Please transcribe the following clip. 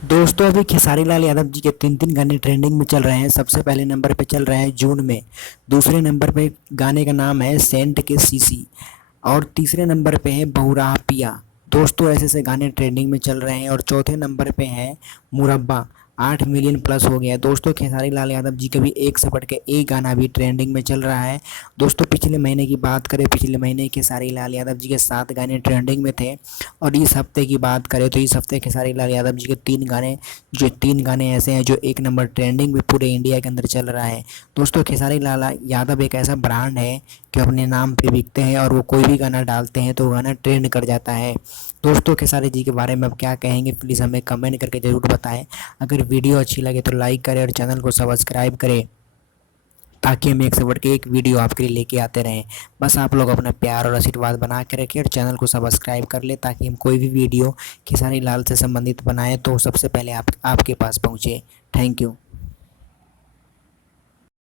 दोस्तों अभी खेसारी लाल यादव जी के तीन तीन गाने ट्रेंडिंग में चल रहे हैं। सबसे पहले नंबर पे चल रहे हैं जून में। दूसरे नंबर पे गाने का नाम है सेंट के सीसी। और तीसरे नंबर पे है बहुराह पिया। दोस्तों ऐसे ऐसे गाने ट्रेंडिंग में चल रहे हैं। और चौथे नंबर पे है मुरब्बा। 8 मिलियन प्लस हो गया है। दोस्तों खेसारी लाल यादव जी का भी एक से बढ़ के एक गाना भी ट्रेंडिंग में चल रहा है। दोस्तों पिछले महीने की बात करें, पिछले महीने खेसारी लाल यादव जी के 7 गाने ट्रेंडिंग में थे। और इस हफ्ते की बात करें तो इस हफ्ते खेसारी लाल यादव जी के 3 गाने, जो 3 गाने ऐसे हैं जो एक नंबर ट्रेंडिंग में पूरे इंडिया के अंदर चल रहा है। दोस्तों खेसारी लाल यादव एक ऐसा ब्रांड है कि अपने नाम पे बिकते हैं और वो कोई भी गाना डालते हैं तो वो गाना ट्रेंड कर जाता है। दोस्तों खेसारी जी के बारे में अब क्या कहेंगे, प्लीज़ हमें कमेंट करके ज़रूर बताएं। अगर वीडियो अच्छी लगे तो लाइक करें और चैनल को सब्सक्राइब करें, ताकि हम एक से बढ़ के एक वीडियो आपके लिए लेके आते रहें। बस आप लोग अपना प्यार और आशीर्वाद बना के रखें और चैनल को सब्सक्राइब कर लें, ताकि हम कोई भी वीडियो खेसारी लाल से संबंधित बनाएं तो सबसे पहले आपके पास पहुँचे। Thank you.